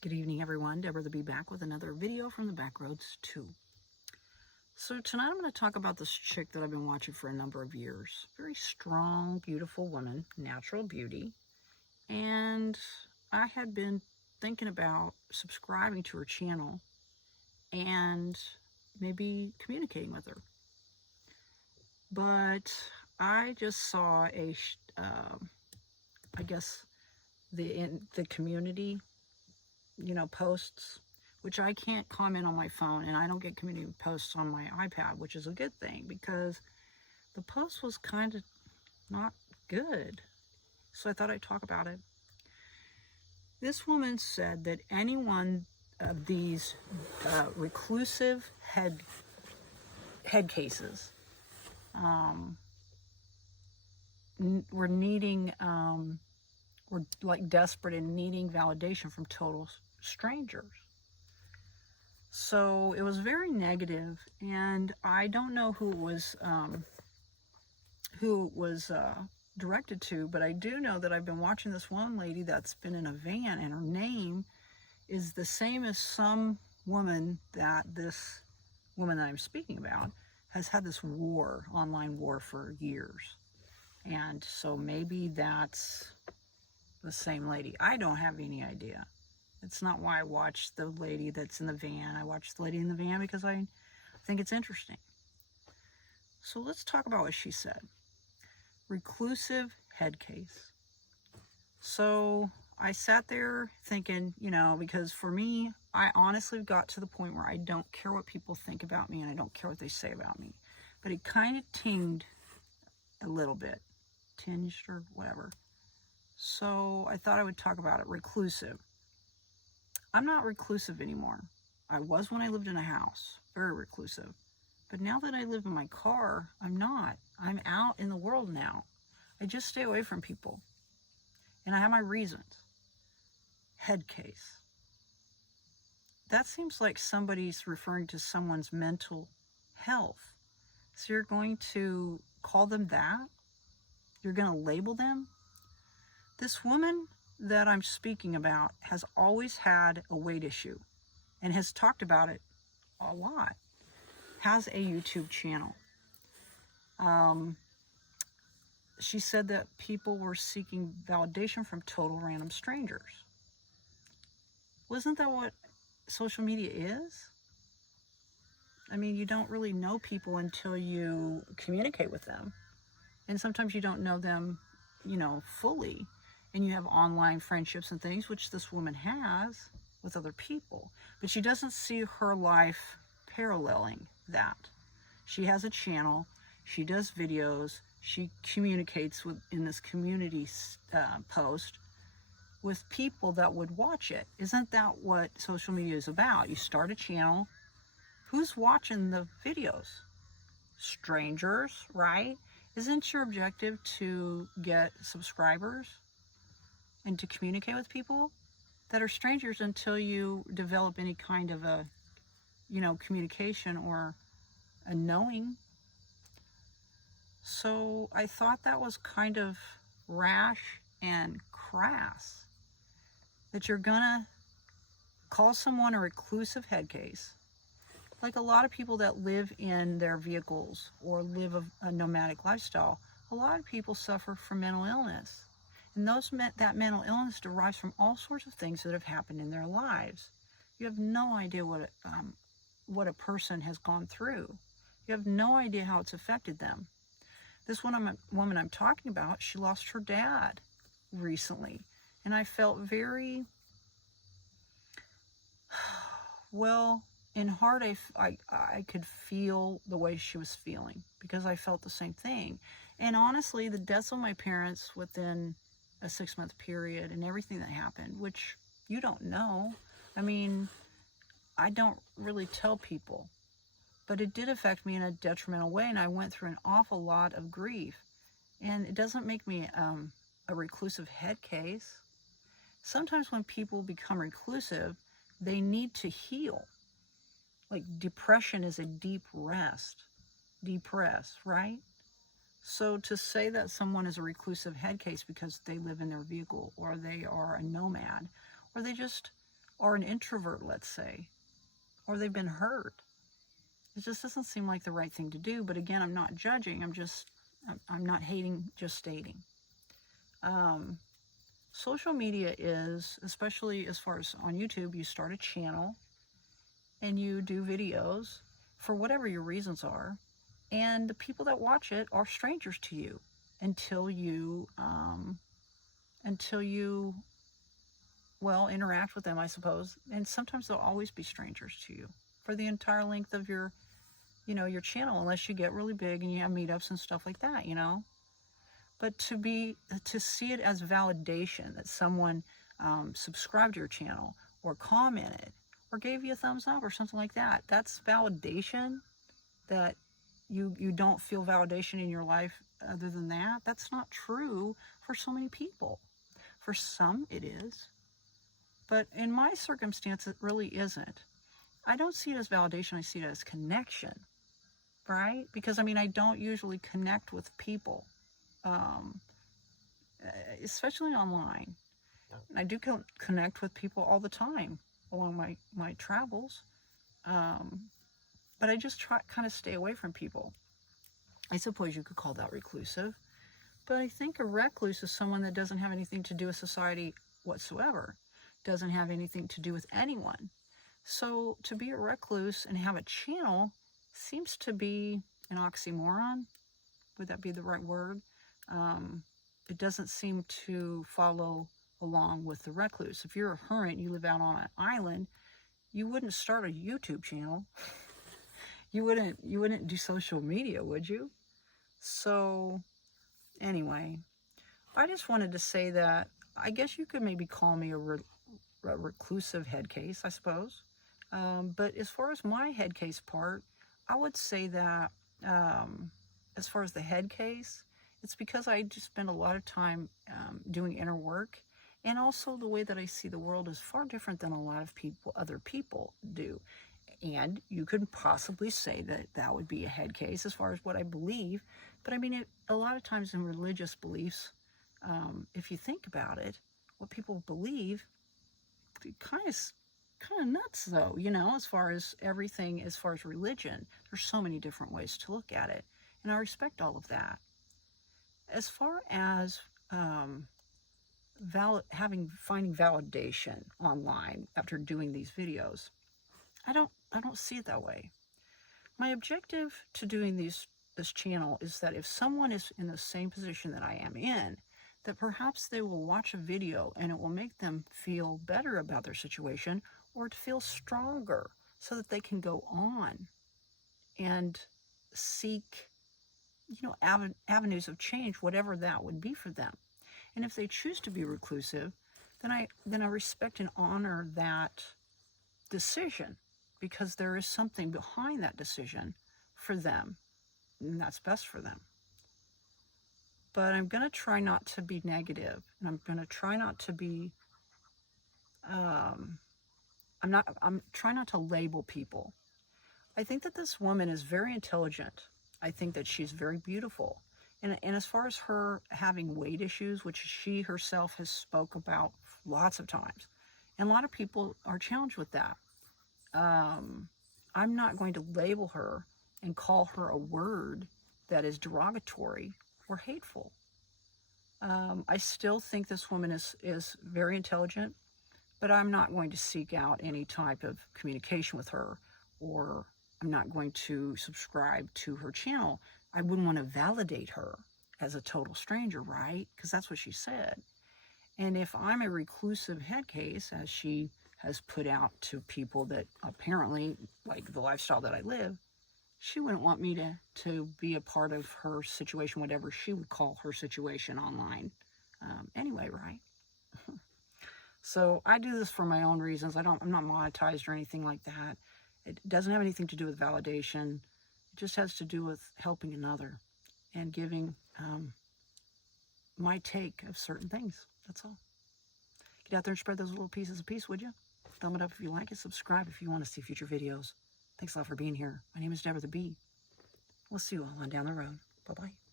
Good evening, everyone. Deborah the Bee back with another video from the Backroads 2. So tonight I'm going to talk about this chick that I've been watching for a number of years. Very strong, beautiful woman, natural beauty. And I had been thinking about subscribing to her channel and maybe communicating with her. But I just saw I guess the community posts, which I can't comment on my phone, and I don't get community posts on my iPad, which is a good thing because the post was kind of not good. So I thought I'd talk about it. This woman said that any one of these reclusive head cases were like desperate and needing validation from total strangers. So it was very negative, and I don't know who it was directed to, but I do know that I've been watching this one lady that's been in a van, and her name is the same as some woman that this woman that I'm speaking about has had this online war for years. And so maybe that's the same lady. I don't have any idea. It's not why I watch the lady that's in the van. I watch the lady in the van because I think it's interesting. So let's talk about what she said. Reclusive head case. So I sat there thinking, because for me, I honestly got to the point where I don't care what people think about me and I don't care what they say about me. But it kind of tinged a little bit. Tinged or whatever. So I thought I would talk about it. Reclusive. I'm not reclusive anymore. I was when I lived in a house. Very reclusive. But now that I live in my car, I'm not. I'm out in the world now. I just stay away from people. And I have my reasons. Head case. That seems like somebody's referring to someone's mental health. So you're going to call them that? You're going to label them? This woman that I'm speaking about has always had a weight issue and has talked about it a lot. Has a YouTube channel. She said that people were seeking validation from total random strangers. Wasn't that what social media is? I mean, you don't really know people until you communicate with them. And sometimes you don't know them, fully. And you have online friendships and things, which this woman has with other people. But she doesn't see her life paralleling that. She has a channel. She does videos. She communicates in this community post with people that would watch it. Isn't that what social media is about? You start a channel. Who's watching the videos? Strangers, right? Isn't your objective to get subscribers and to communicate with people that are strangers until you develop any kind of a, communication or a knowing? So I thought that was kind of rash and crass, that you're gonna call someone a reclusive head case. Like a lot of people that live in their vehicles or live a nomadic lifestyle, a lot of people suffer from mental illness. And that mental illness derives from all sorts of things that have happened in their lives. You have no idea what a person has gone through. You have no idea how it's affected them. This woman I'm talking about, she lost her dad recently. And I felt very, well, in heart, I could feel the way she was feeling because I felt the same thing. And honestly, the deaths of my parents within a 6-month period and everything that happened, which you don't know. I mean, I don't really tell people, but it did affect me in a detrimental way. And I went through an awful lot of grief, and it doesn't make me a reclusive head case. Sometimes when people become reclusive, they need to heal. Like depression is a deep rest. Depress, right? So to say that someone is a reclusive head case because they live in their vehicle or they are a nomad or they just or an introvert, let's say, or they've been hurt. It just doesn't seem like the right thing to do. But again, I'm not judging. I'm not hating, just stating. Social media is, especially as far as on YouTube, you start a channel and you do videos for whatever your reasons are. And the people that watch it are strangers to you until you, well, interact with them, I suppose. And sometimes they'll always be strangers to you for the entire length of your, your channel, unless you get really big and you have meetups and stuff like that, But to see it as validation that someone subscribed to your channel or commented or gave you a thumbs up or something like that, that's validation. That you don't feel validation in your life other than that. That's not true for so many people. For some it is, but in my circumstance it really isn't. I don't see it as validation, I see it as connection, right? Because I don't usually connect with people, especially online. I do connect with people all the time along my travels, but I just kind of stay away from people. I suppose you could call that reclusive, but I think a recluse is someone that doesn't have anything to do with society whatsoever, doesn't have anything to do with anyone. So to be a recluse and have a channel seems to be an oxymoron. Would that be the right word? It doesn't seem to follow along with the recluse. If you're a hermit, you live out on an island, you wouldn't start a YouTube channel. You wouldn't do social media, would you? So anyway, I just wanted to say that I guess you could maybe call me a reclusive head case, I suppose. But as far as my head case part, I would say that as far as the head case, it's because I just spend a lot of time doing inner work, and also the way that I see the world is far different than a lot of other people do. And you could possibly say that that would be a head case as far as what I believe. But a lot of times in religious beliefs, if you think about it, what people believe, kind of nuts though, as far as everything, as far as religion. There's so many different ways to look at it. And I respect all of that. As far as finding validation online after doing these videos, I don't see it that way. My objective to doing this channel is that if someone is in the same position that I am in, that perhaps they will watch a video and it will make them feel better about their situation, or to feel stronger so that they can go on and seek, avenues of change, whatever that would be for them. And if they choose to be reclusive, then I respect and honor that decision, because there is something behind that decision for them, and that's best for them. But I'm going to try not to be negative, and I'm going to try not to be, I'm trying not to label people. I think that this woman is very intelligent. I think that she's very beautiful. And as far as her having weight issues, which she herself has spoke about lots of times, and a lot of people are challenged with that. I'm not going to label her and call her a word that is derogatory or hateful. I still think this woman is very intelligent, but I'm not going to seek out any type of communication with her, or I'm not going to subscribe to her channel. I wouldn't want to validate her as a total stranger, right? Because that's what she said. And if I'm a reclusive head case, as she has put out to people that apparently like the lifestyle that I live, she wouldn't want me to be a part of her situation, whatever she would call her situation online. Anyway, right? So I do this for my own reasons. I'm not monetized or anything like that. It doesn't have anything to do with validation. It just has to do with helping another and giving my take of certain things. That's all. Get out there and spread those little pieces of peace, would you? Thumb it up if you like it. Subscribe if you want to see future videos. Thanks a lot for being here. My name is Deborah the Bee. We'll see you all on down the road. Bye-bye.